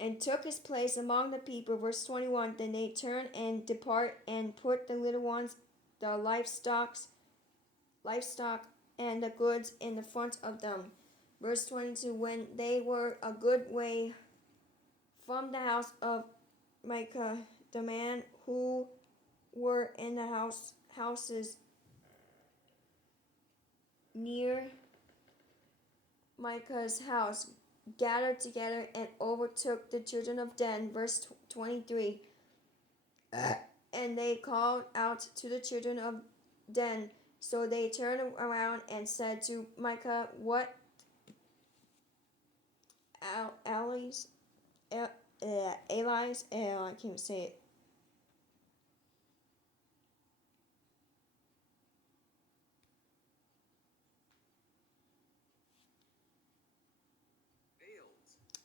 and took his place among the people. Verse 21. Then they turned and depart and put the little ones, the livestock and the goods in the front of them. Verse 22. When they were a good way from the house of Micah, the men who were in the houses near Micah's house gathered together and overtook the children of Dan. Verse 23. And they called out to the children of Dan. So they turned around and said to Micah, what allies, allies, I can't say it.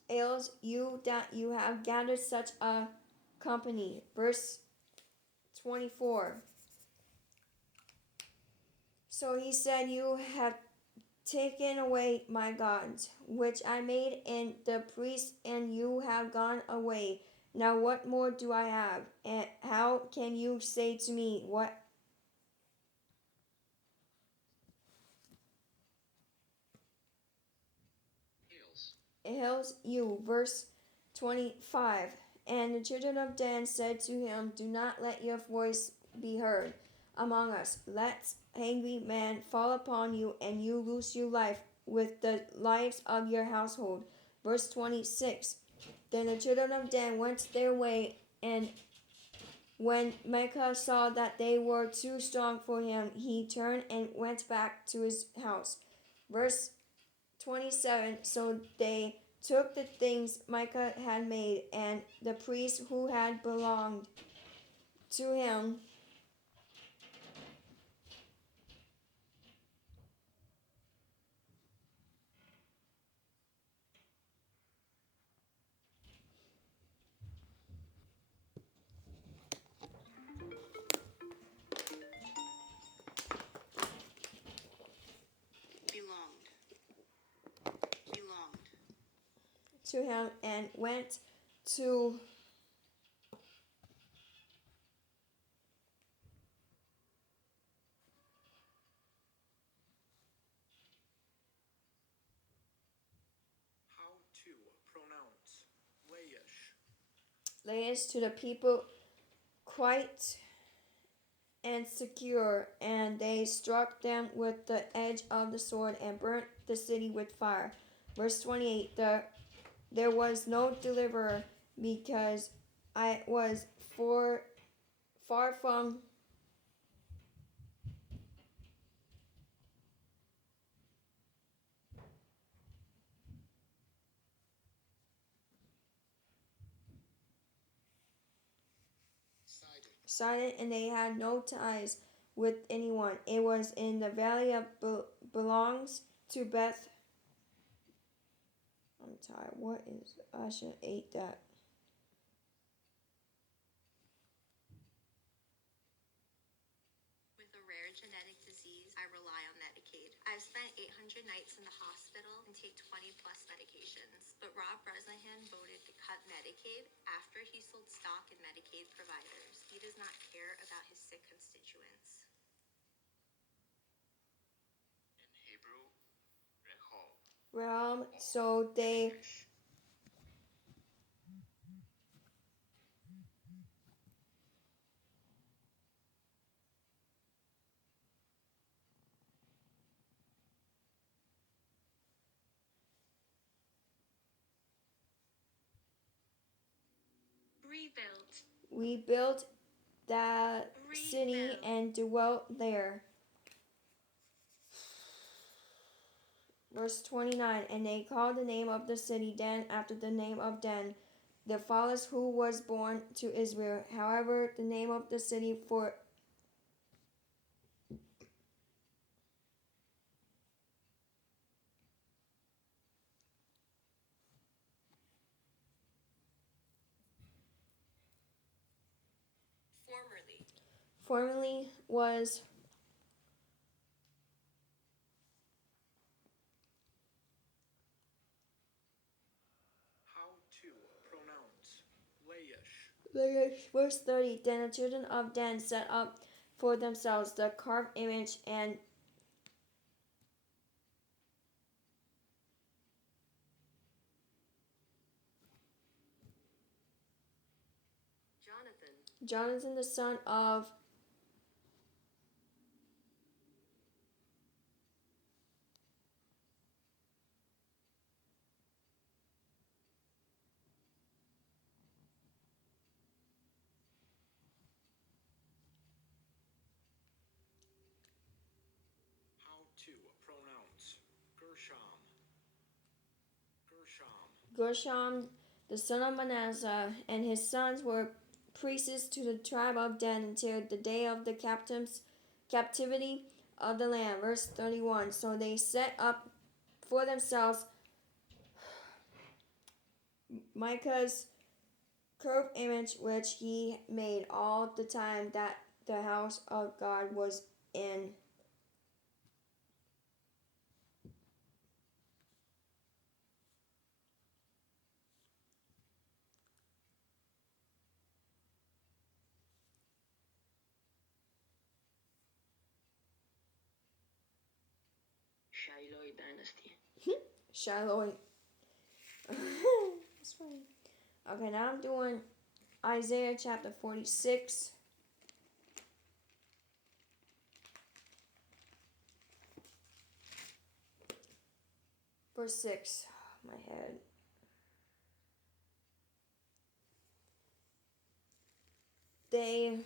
Ails you that you have gathered such a company. Verse 24. So he said, you have taken away my gods, which I made in the priests, and you have gone away. Now what more do I have? And how can you say to me, what ails you? Verse 25. And the children of Dan said to him, do not let your voice be heard among us. Let angry man fall upon you, and you lose your life with the lives of your household. Verse 26. Then the children of Dan went their way, and when Micah saw that they were too strong for him, he turned and went back to his house. Verse 27. So they took the things Micah had made, and the priests who had belonged to him, to him and went to Laish to the people quite and secure, and they struck them with the edge of the sword and burnt the city with fire. Verse 28. There was no deliverer, because I was far from silent, and they had no ties with anyone. It was in the valley of belongs to Beth. I'm tired. What is? I should have ate that. So they rebuilt that city and dwelt there. Verse 29. And they called the name of the city Dan, after the name of Dan, the fathers who was born to Israel. However, the name of the city formerly was Verse 30. Then the children of Dan set up for themselves the carved image and Jonathan the son of Pronouns. Gershom. Gershom the son of Manasseh, and his sons were priests to the tribe of Dan until the day of the captivity of the land. Verse 31. So they set up for themselves Micah's curved image, which he made all the time that the house of God was in Shiloh dynasty. Shiloh. That's funny. Okay, now I'm doing Isaiah chapter 46. Verse 6. My head. They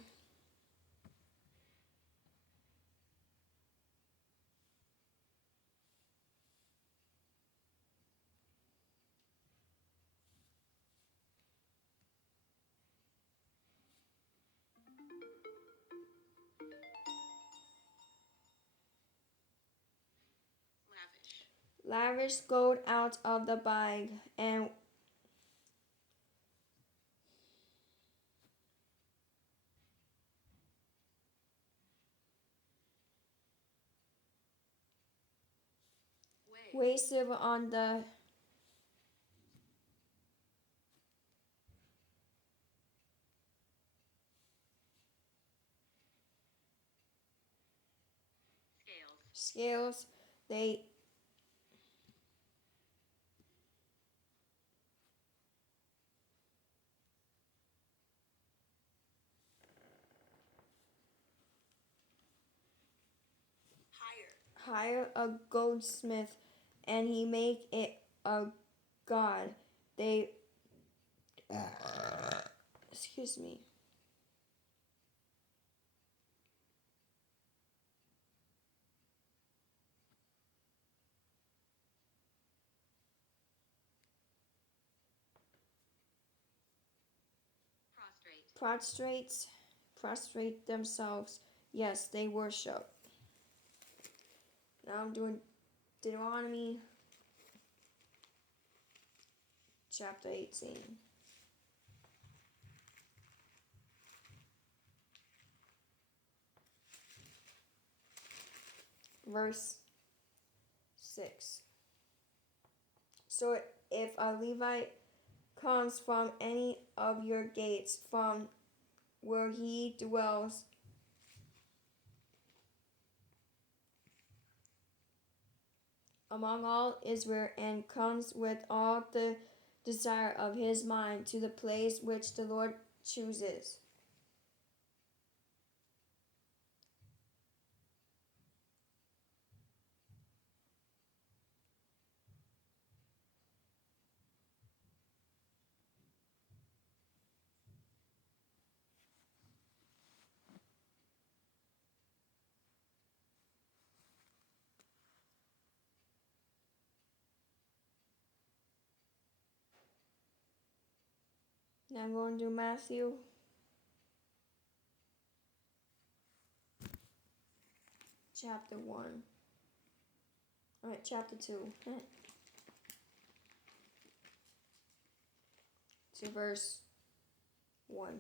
lavish gold out of the bag and weigh silver on the scales. They hire a goldsmith and he make it a god. They excuse me. Prostrate themselves. Yes, they worship. Now I'm doing Deuteronomy chapter 18. Verse 6. So if a Levite comes from any of your gates, from where he dwells, among all Israel, and comes with all the desire of his mind to the place which the Lord chooses. Now I'm going to do Matthew chapter 1. Alright, chapter 2. To verse 1.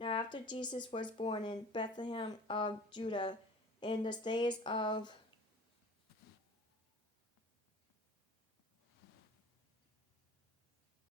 Now after Jesus was born in Bethlehem of Judah, in the days of